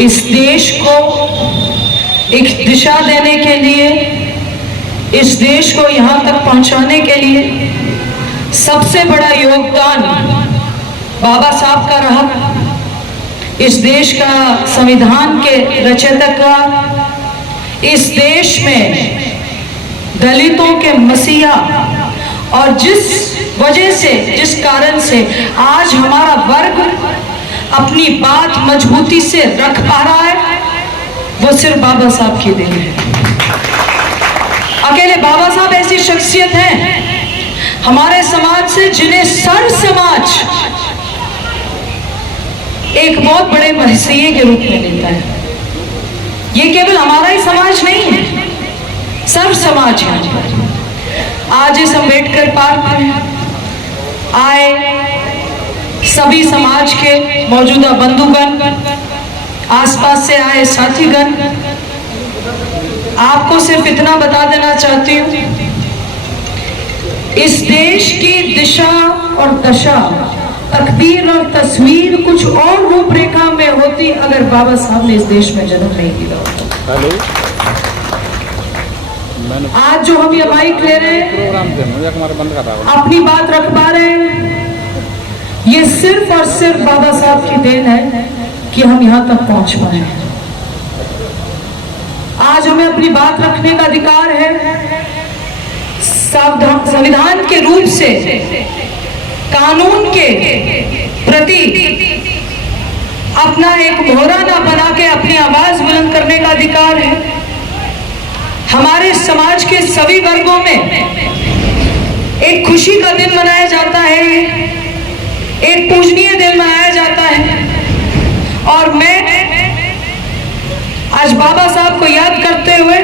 इस देश को एक दिशा देने के लिए, इस देश को यहाँ तक पहुँचाने के लिए सबसे बड़ा योगदान बाबा साहब का रहा। इस देश का संविधान के रचयिता का, इस देश में दलितों के मसीहा, और जिस वजह से, जिस कारण से आज हमारा वर्ग अपनी बात मजबूती से रख पा रहा है, वो सिर्फ बाबा साहब की देन है। अकेले बाबा साहब ऐसी शख्सियत हैं हमारे समाज से जिन्हें सर्व समाज एक बहुत बड़े मसीहे के रूप में लेता है। ये केवल हमारा ही समाज नहीं है, सर्व समाज है। आज इस अम्बेडकर पार्क में आए सभी समाज के मौजूदा बंधुगण, आसपास से आए साथीगण, आपको सिर्फ इतना बता देना चाहती हूँ, इस देश की दिशा और दशा, तकदीर और तस्वीर कुछ और रूपरेखा में होती अगर बाबा साहब ने इस देश में जन्म नहीं लिया होता। आज जो हम ये माइक ले रहे हैं, अपनी बात रख पा रहे हैं, ये सिर्फ और सिर्फ बाबा साहब की देन है कि हम यहाँ तक पहुंच पाए हैं। आज हमें अपनी बात रखने का अधिकार है। संविधान के रूप से कानून के प्रति अपना एक मोहरा ना बना के अपनी आवाज बुलंद करने का अधिकार है। हमारे समाज के सभी वर्गों में एक खुशी का दिन मनाया जाता है, एक पूजनीय दिन मनाया जाता है, और मैं आज बाबा साहब को याद करते हुए,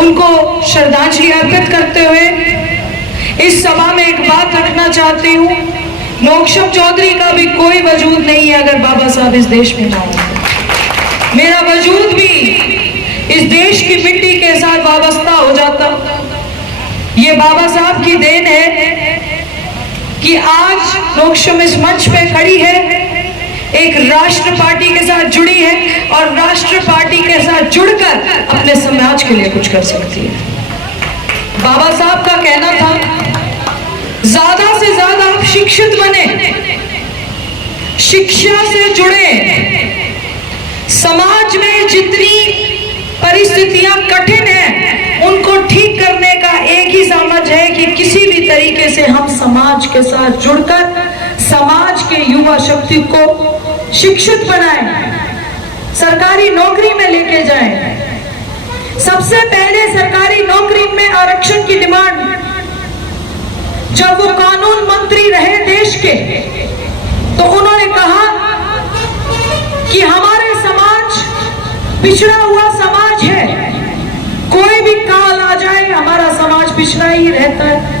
उनको श्रद्धांजलि अर्पित करते हुए इस सभा में एक बात रखना चाहती हूँ। नौकशम चौधरी का भी कोई वजूद नहीं है अगर बाबा साहब इस देश में ना हो। मेरा वजूद भी इस देश की मिट्टी के साथ वाबस्ता हो जाता। ये बाबा साहब की देन है कि आज नौकशम इस मंच पे खड़ी है, एक राष्ट्र पार्टी के साथ जुड़ी है, और राष्ट्र पार्टी के साथ जुड़कर अपने समाज के लिए कुछ कर सकती है। बाबा साहब का कहना था, ज्यादा से ज्यादा आप शिक्षित बने, शिक्षा से जुड़े, समाज में जितनी परिस्थितियां कठिन हैं उनको ठीक करने का एक ही समझ है कि किसी भी तरीके से हम समाज के साथ जुड़कर समाज के युवा शक्ति को शिक्षित बनाएं, सरकारी नौकरी में लेके जाएं। सबसे पहले सरकारी नौकरी में आरक्षण की डिमांड, जब वो कानून मंत्री रहे देश के, तो उन्होंने कहा कि हमारे समाज पिछड़ा हुआ समाज है, कोई भी काल आ जाए हमारा समाज पिछड़ा ही रहता है।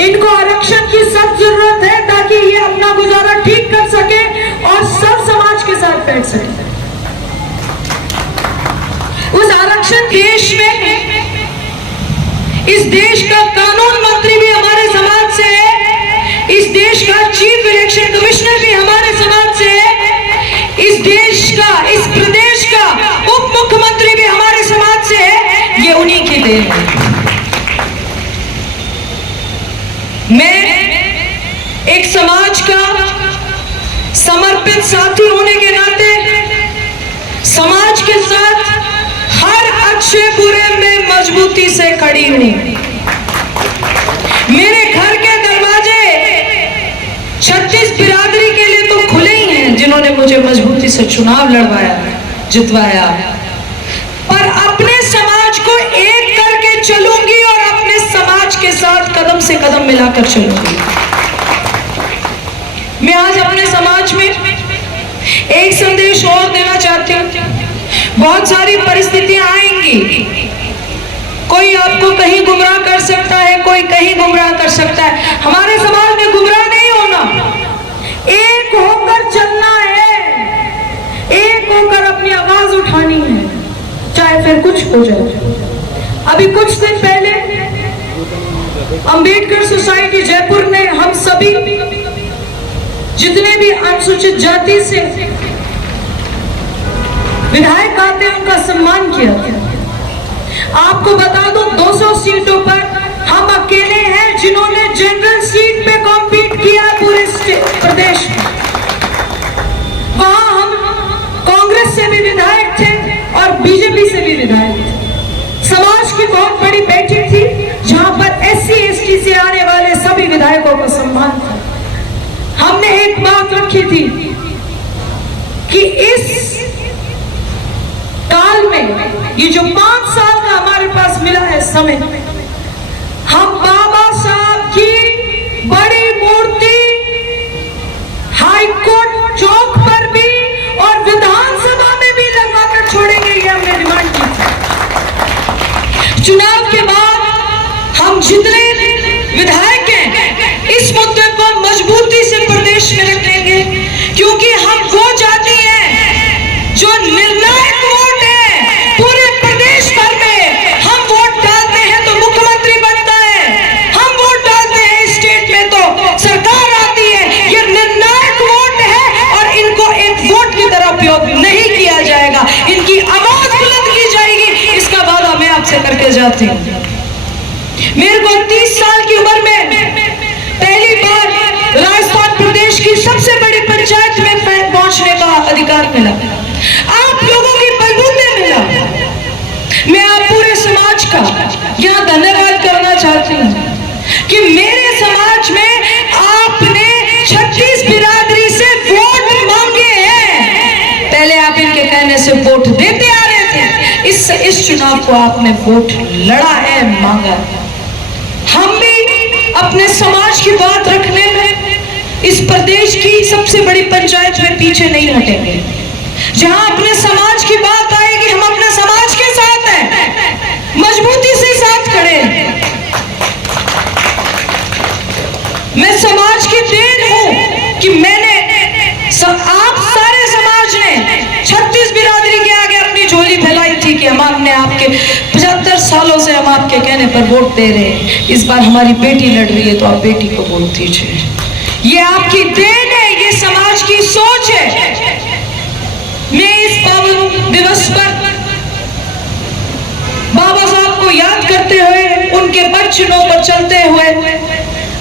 इनको आरक्षण की सख्त जरूरत है ताकि ये अपना गुजारा ठीक कर सके और सब समाज के साथ बैठ सके। उस आरक्षण देश में इस देश का कानून मंत्री भी हमारे समाज से है, इस देश का चीफ इलेक्शन कमिश्नर भी हमारे समाज से है, इस देश का, इस प्रदेश का उप मुख्यमंत्री भी हमारे समाज से है। ये उन्हीं की देन है। मैं एक समाज का समर्पित साथी होने के नाते समाज के साथ हर अच्छे बुरे में मजबूती से खड़ी हूं। मेरे घर के दरवाजे 36 बिरादरी के लिए तो खुले ही हैं, जिन्होंने मुझे मजबूती से चुनाव लड़वाया, जितवाया, पर अपने समाज को एक करके चलूंगी और अपने समाज के साथ कदम से कदम मिलाकर चलूंगी। मैं आज अपने समाज में एक संदेश और देना चाहती हूँ। बहुत सारी परिस्थितियां आएंगी, कोई आपको कहीं गुमराह कर सकता है, कोई कहीं गुमराह कर सकता है। हमारे समाज में गुमराह नहीं होना, एक होकर चलना है, एक होकर अपनी आवाज उठानी है, चाहे फिर कुछ हो जाए। अभी कुछ दिन पहले अम्बेडकर सोसाइटी जयपुर ने हम सभी जितने भी अनुसूचित जाति से विधायक आते हैं उनका सम्मान किया गया। आपको बता दो 200 सीटों पर हम अकेले हैं जिन्होंने जनरल सीट पे कॉम्पीट किया पूरे प्रदेश में। वहां हम कांग्रेस से भी विधायक थे और बीजेपी से भी विधायक थे। समाज की बहुत बड़ी बैठक थी जहां पर SC ST से आने वाले सभी विधायकों का सम्मान था। हमने एक बात रखी थी कि इस काल में ये जो 5 साल का हमारे पास मिला है समय, हम बाबा साहब की बड़ी मूर्ति हाईकोर्ट चौक पर भी और विधानसभा में भी लगवा कर छोड़ेंगे, ये हमने डिमांड की थी। चुनाव के बाद हम जितने विधायक हैं इस मुद्दे को मजबूती से प्रदेश में रखेंगे, क्योंकि हम वो जाति हैं जो निर्णायक वोट है पूरे प्रदेश भर में। हम वोट डालते हैं तो मुख्यमंत्री बनता है, हम वोट डालते हैं स्टेट में तो सरकार आती है। ये निर्णायक वोट है और इनको एक वोट की तरह उपयोग नहीं किया जाएगा, इनकी आवाज बुलंद की जाएगी, इसका वादा मैं आपसे करके जाती हूँ। मेरे को 30 साल की उम्र में पहली बार राजस्थान प्रदेश की सबसे बड़ी पंचायत में पहुंचने का अधिकार मिला, आप लोगों की बलबूते मिला। मैं आप पूरे समाज का यहाँ धन्यवाद करना चाहती हूँ कि मेरे समाज में आपने 36 बिरादरी से वोट मांगे हैं। पहले आप इनके कहने से वोट देते आ रहे थे, इस चुनाव को आपने वोट लड़ा है, मांगा है। हम भी अपने समाज की बात रखने में इस प्रदेश की सबसे बड़ी पंचायत में पीछे नहीं हटेंगे। जहां अपने समाज की बात आएगी हम अपने समाज के साथ हैं, मजबूती से साथ खड़े हैं। मैं समाज की देन हूं कि मैंने आप सारे समाज ने 36 बिरादरी के आगे अपनी झोली फैलाई थी कि हम आपने आपके 75 सालों से हम आपके कहने पर वोट दे रहे हैं। इस बार हमारी बेटी लड़ रही है तो आप बेटी को वोट दीजिए। ये आपकी देन है, ये समाज की सोच है। मैं इस पावन दिवस पर बाबा साहब को याद करते हुए, उनके पद चिन्हों पर चलते हुए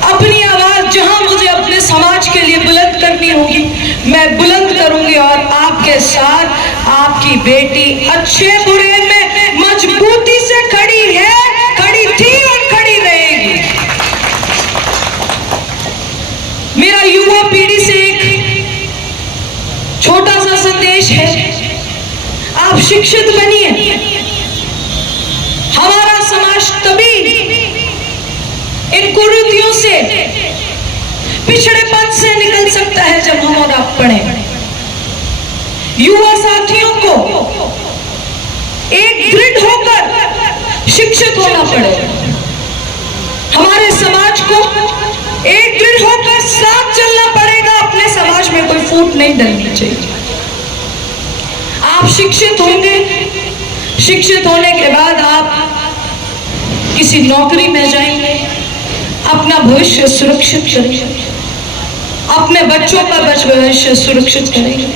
अपनी आवाज जहां मुझे अपने समाज के लिए बुलंद करनी होगी मैं बुलंद करूंगी। और आपके साथ आपकी बेटी अच्छे बुरे में मजबूती से खड़ी है, खड़ी थी और खड़ी रहेगी। मेरा युवा पीढ़ी से एक छोटा सा संदेश है, आप शिक्षित बनिए। हमारा समाज तभी इन कुरीतियों से, पिछड़ेपन से निकल सकता है जब हम और आप पढ़ें। युवा साथियों को एक दृढ़ होकर शिक्षित होना पड़ेगा। हमारे समाज को एक दृढ़ होकर साथ चलना पड़ेगा, अपने समाज में कोई फूट नहीं डलनी चाहिए। आप शिक्षित होंगे, शिक्षित होने के बाद आप किसी नौकरी में जाएंगे, अपना भविष्य सुरक्षित करेंगे, अपने बच्चों का भविष्य सुरक्षित करेंगे।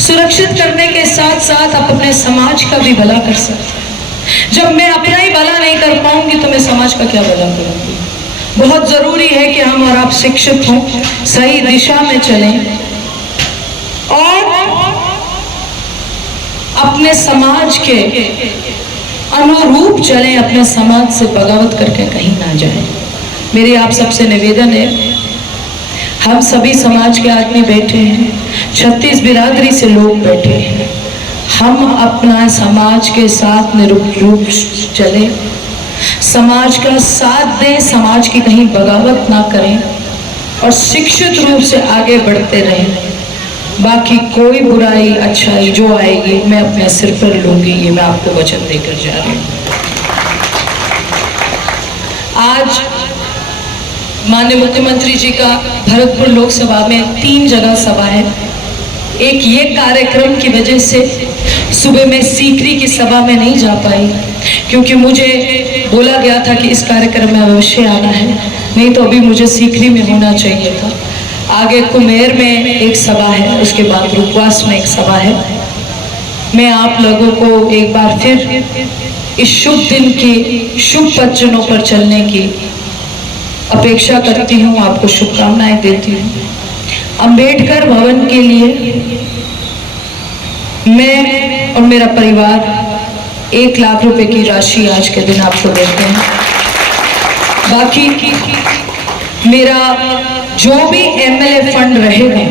सुरक्षित करने के साथ साथ आप अपने समाज का भी भला कर सकते हैं। जब मैं अपना ही भला नहीं कर पाऊंगी तो मैं समाज का क्या भला करूंगी। बहुत जरूरी है कि हम और आप शिक्षित हों, सही दिशा में चलें और अपने समाज के अनुरूप चलें, अपने समाज से बगावत करके कहीं ना जाएं। मेरी आप सबसे निवेदन है, हम सभी समाज के आदमी बैठे हैं, 36 बिरादरी से लोग बैठे हैं, हम अपना समाज के साथ निरूप चले, समाज का साथ दें, समाज की कहीं बगावत ना करें और शिक्षित रूप से आगे बढ़ते रहें। बाकी कोई बुराई अच्छाई जो आएगी मैं अपने सिर पर लूंगी, ये मैं आपको वचन देकर जा रही हूँ। आज माननीय मुख्यमंत्री जी का भरतपुर लोकसभा में 3 जगह सभा है। एक ये कार्यक्रम की वजह से सुबह मैं सीकरी की सभा में नहीं जा पाई, क्योंकि मुझे बोला गया था कि इस कार्यक्रम में अवश्य आना है, नहीं तो अभी मुझे सीकरी में होना चाहिए था। आगे कुमेर में एक सभा है, उसके बाद रूपवास में एक सभा है। मैं आप लोगों को एक बार फिर इस शुभ दिन की शुभ वचनों पर चलने की अपेक्षा करती हूँ, आपको शुभकामनाएं देती हूँ। अंबेडकर भवन के लिए मैं और मेरा परिवार 1 लाख रुपए की राशि आज के दिन आपको देते हैं। बाकी मेरा जो भी एमएलए फंड रहेगा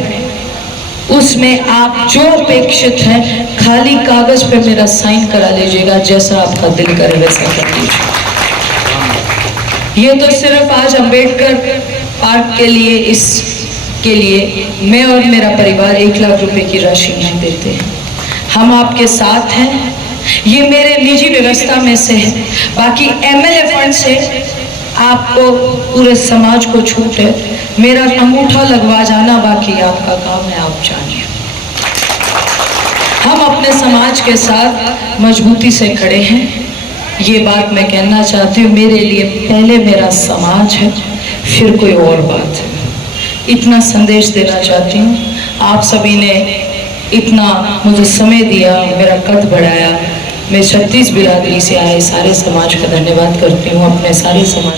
उसमें आप जो अपेक्षित है खाली कागज पे मेरा साइन करा लीजिएगा, जैसा आपका दिल करे वैसा कर लीजिए। ये तो सिर्फ आज अंबेडकर पार्क के लिए, इसके लिए मैं और मेरा परिवार 1 लाख रुपए की राशि नहीं देते हैं। हम आपके साथ हैं, ये मेरे निजी व्यवस्था में से है। बाकी एमएलए फंड से आपको पूरे समाज को छूट है, मेरा अंगूठा लगवा जाना बाकी आपका काम है, आप जानिए। हम अपने समाज के साथ मजबूती से खड़े हैं, ये बात मैं कहना चाहती हूँ। मेरे लिए पहले मेरा समाज है, फिर कोई और बात है। इतना संदेश देना चाहती हूँ। आप सभी ने इतना मुझे समय दिया, मेरा कद बढ़ाया। मैं 36 बिरादरी से आए सारे समाज का धन्यवाद करती हूँ, अपने सारे समाज